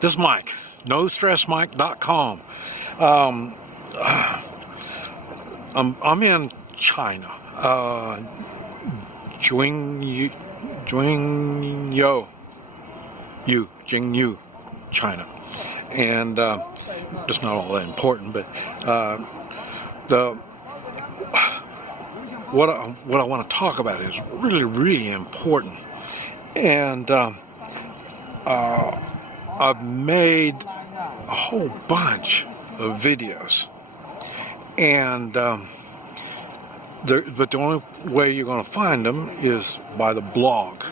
This is Mike, NoStressMike.com. I'm in China, Jingyu, China, and just not all that important. But what I want to talk about is really important, and I've made a whole bunch of videos, and but the only way you're going to find them is by the blog.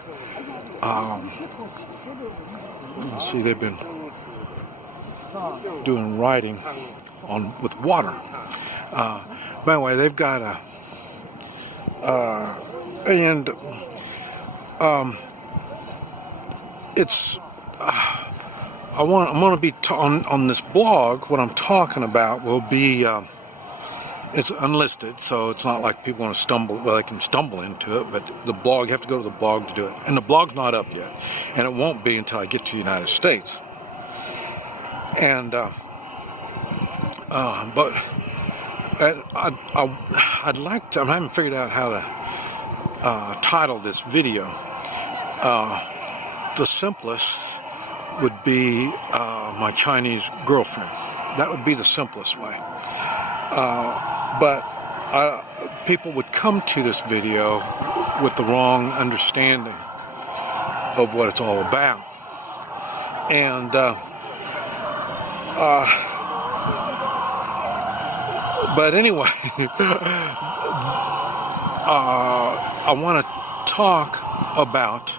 See, they've been doing writing with water. By the way, they've got it's. I'm going to be on this blog. What I'm talking about will be it's unlisted, so it's not like people want to stumble. Well, they can stumble into it, but the blog, you have to go to the blog to do it, and the blog's not up yet, and it won't be until I get to the United States. And but I'd like to. I haven't figured out how to title this video. The simplest would be my Chinese girlfriend. That would be the simplest way. But people would come to this video with the wrong understanding of what it's all about. And but anyway, I want to talk about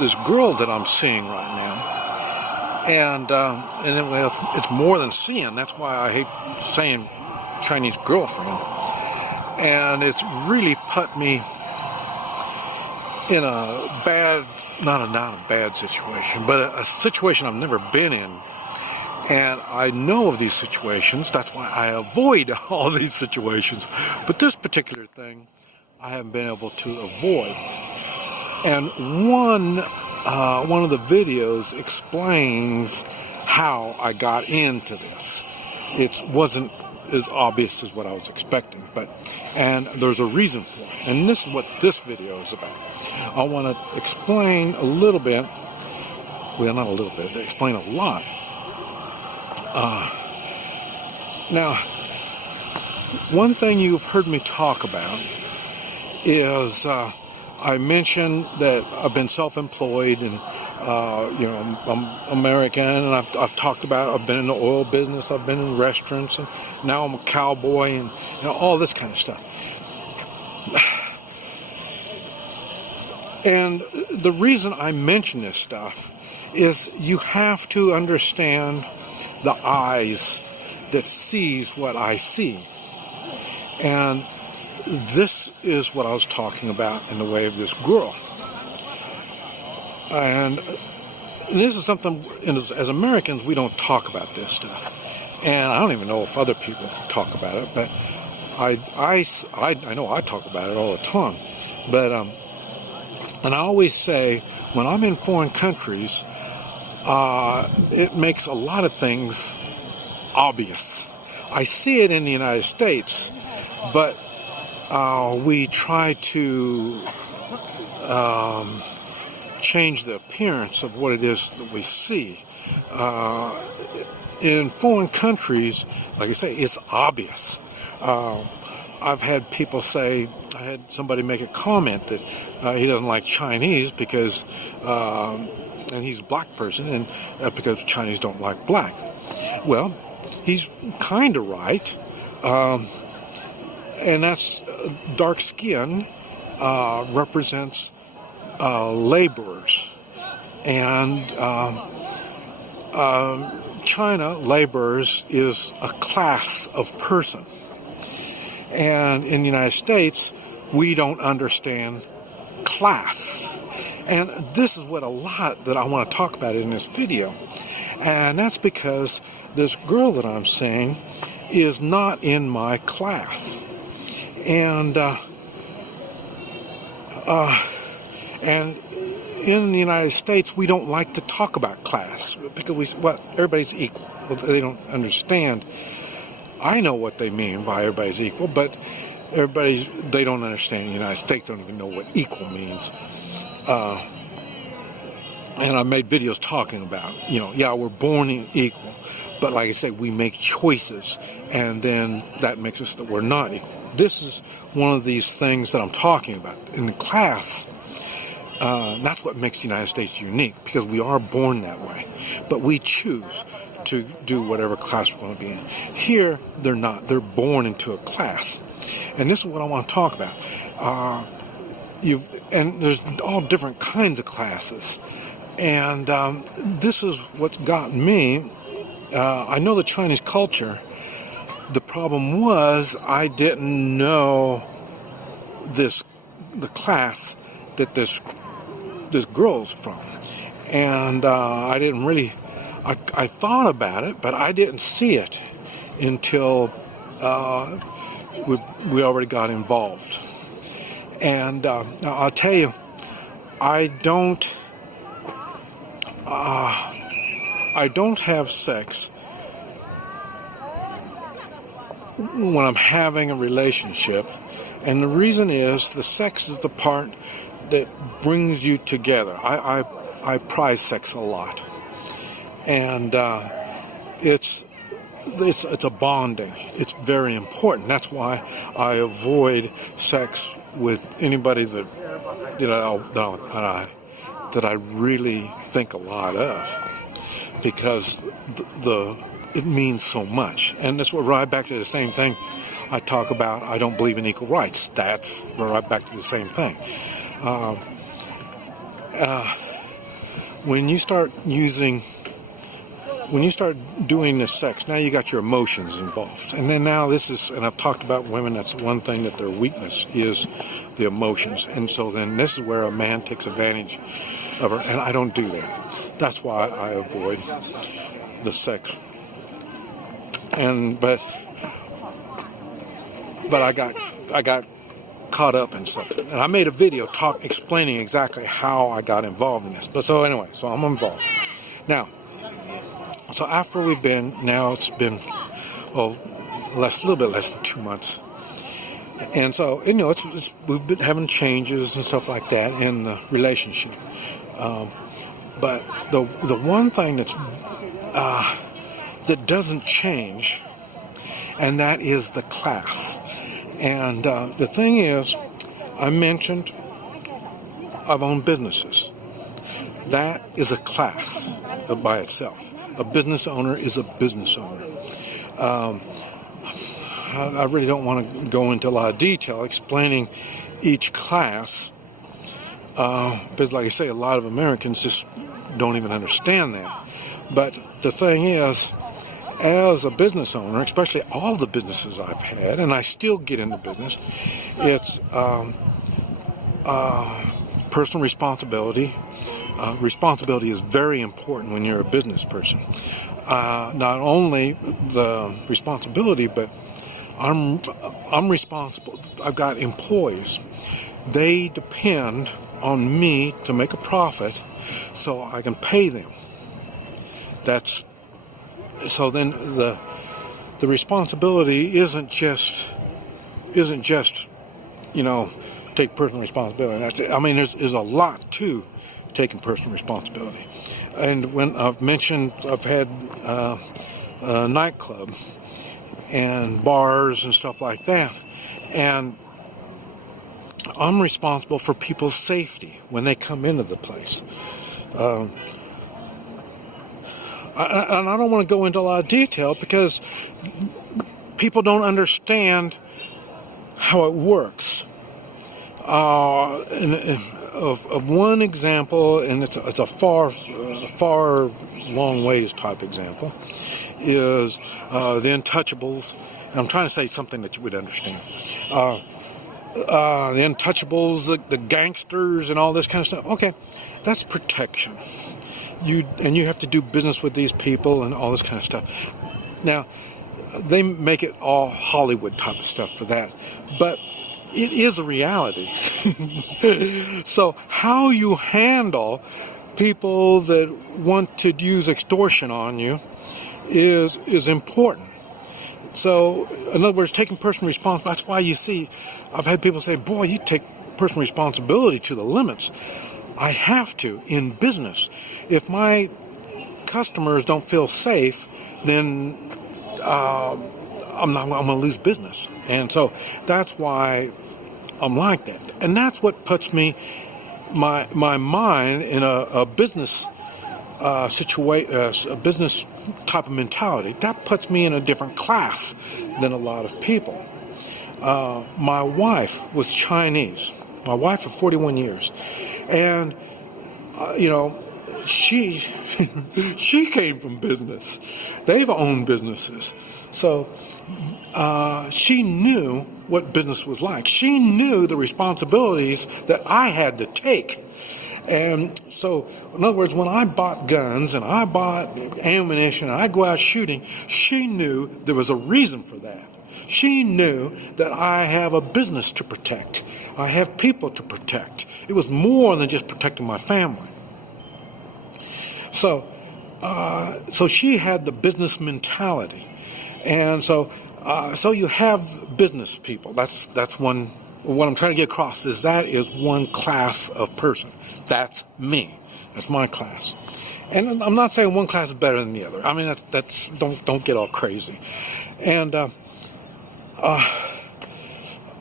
this girl that I'm seeing right now, and anyway, it's more than seeing. That's why I hate saying Chinese girlfriend, and it's really put me in a bad, not a bad situation, but a situation I've never been in. And I know of these situations. That's why I avoid all these situations. But this particular thing, I haven't been able to avoid. And one of the videos explains how I got into this. It wasn't as obvious as what I was expecting, and there's a reason for it. And this is what this video is about. I want to explain a little bit. Well, not a little bit. Explain a lot. Now, one thing you've heard me talk about is I mentioned that I've been self-employed, and I'm American, and I've talked about I've been in the oil business, I've been in restaurants, and now I'm a cowboy, and all this kind of stuff. And the reason I mention this stuff is you have to understand the eyes that sees what I see. And this is what I was talking about in the way of this girl. And this is something, as Americans, we don't talk about this stuff. And I don't even know if other people talk about it, but I know I talk about it all the time. But and I always say, when I'm in foreign countries, it makes a lot of things obvious. I see it in the United States, but we try to change the appearance of what it is that we see. In foreign countries, like I say, it's obvious. I've had people say, I had somebody make a comment that he doesn't like Chinese because, and he's a black person, and because Chinese don't like black. Well, he's kind of right. And that's dark skin represents laborers, and China, laborers is a class of person, and in the United States we don't understand class, and this is what a lot that I want to talk about in this video, and that's because this girl that I'm seeing is not in my class. And in the United States, we don't like to talk about class because everybody's equal. Well, they don't understand. I know what they mean by everybody's equal, but they don't understand. The United States don't even know what equal means. And I made videos talking about, we're born equal, but like I said, we make choices, and then that makes us that we're not equal. This is one of these things that I'm talking about in the class. That's what makes the United States unique, because we are born that way, but we choose to do whatever class we want to be in. Here, they're not. They're born into a class, and this is what I want to talk about. And there's all different kinds of classes, and this is what got me. I know the Chinese culture. The problem was I didn't know the class that this girl's from, and I didn't really. I thought about it, but I didn't see it until we already got involved. And now I'll tell you, I don't have sex when I'm having a relationship, and the reason is the sex is the part that brings you together. I prize sex a lot, and it's a bonding. It's very important. That's why I avoid sex with anybody that I really think a lot of, because it means so much. And this will right back to the same thing I talk about. I don't believe in equal rights. That's right back to the same thing. When you start doing the sex, now you got your emotions involved. And then now and I've talked about women, that's one thing that their weakness is the emotions. And so then this is where a man takes advantage of her, and I don't do that. That's why I avoid the sex. But I got caught up in something, and I made a video explaining exactly how I got involved in this. But so anyway, so I'm involved now. So after it's been a little bit less than 2 months, and so we've been having changes and stuff like that in the relationship. But the one thing that doesn't change, and that is the class. And the thing is, I mentioned I've owned businesses. That is a class by itself. A business owner is a business owner. I really don't want to go into a lot of detail explaining each class, because like I say, a lot of Americans just don't even understand that. But the thing is, as a business owner, especially all the businesses I've had, and I still get into business, it's personal responsibility. Responsibility is very important when you're a business person. Not only the responsibility, but I'm responsible. I've got employees. They depend on me to make a profit so I can pay them. So then the responsibility isn't just take personal responsibility. That's it. I mean, there's a lot to taking personal responsibility. And when I've mentioned, I've had a nightclub and bars and stuff like that, and I'm responsible for people's safety when they come into the place. And I don't want to go into a lot of detail because people don't understand how it works. Of one example, and it's a far long ways type example, is the Untouchables. And I'm trying to say something that you would understand. The Untouchables, the gangsters, and all this kind of stuff. Okay, that's protection. You have to do business with these people and all this kind of stuff. Now, they make it all Hollywood type of stuff for that, but it is a reality. So how you handle people that want to use extortion on you is important. So, in other words, taking personal responsibility. That's why you see, I've had people say, boy, you take personal responsibility to the limits. I have to in business. If my customers don't feel safe, then I'm going to lose business. And so that's why I'm like that. And that's what puts me, my mind in a business a business type of mentality. That puts me in a different class than a lot of people. My wife was Chinese. My wife for 41 years. And, she came from business. They've owned businesses. So she knew what business was like. She knew the responsibilities that I had to take. And so, in other words, when I bought guns and I bought ammunition and I'd go out shooting, she knew there was a reason for that. She knew that I have a business to protect. I have people to protect. It was more than just protecting my family. So she had the business mentality. And so you have business people. That's one. What I'm trying to get across is that is one class of person. That's me. That's my class. And I'm not saying one class is better than the other. I mean, that's don't get all crazy. And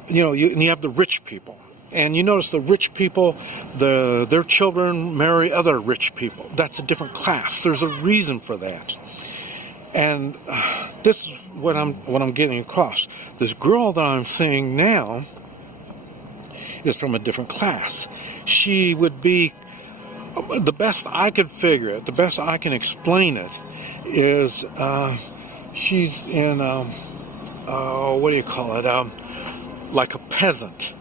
you have the rich people. And you notice the rich people, their children marry other rich people. That's a different class. There's a reason for that. And this is what I'm getting across. This girl that I'm seeing now is from a different class. She would be, the best I could figure it, the best I can explain it, is she's in, what do you call it, like a peasant.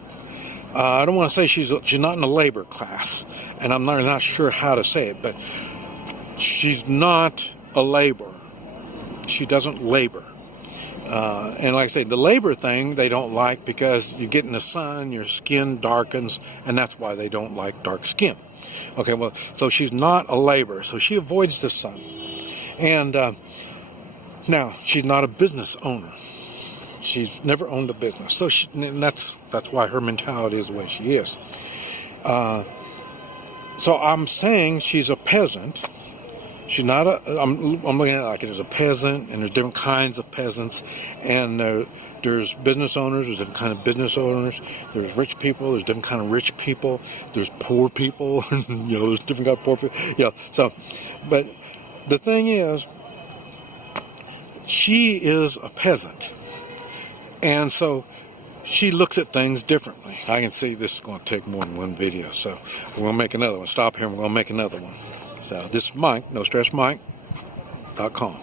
I don't want to say she's not in the labor class, and I'm not sure how to say it, but she's not a laborer. She doesn't labor. And like I say, the labor thing they don't like because you get in the sun, your skin darkens, and that's why they don't like dark skin. Okay, well, so she's not a laborer, so she avoids the sun. And now, she's not a business owner. She's never owned a business. So and that's why her mentality is the way she is. So I'm saying she's a peasant. She's not I'm looking at it like there's a peasant, and there's different kinds of peasants, and there's business owners, there's different kind of business owners, there's rich people, there's different kind of rich people, there's poor people, there's different kind of poor people, so, but the thing is, she is a peasant, and so she looks at things differently. I can see this is going to take more than one video, so we're going to make another one. Stop here and we're going to make another one. So this is Mike, NoStressMike.com.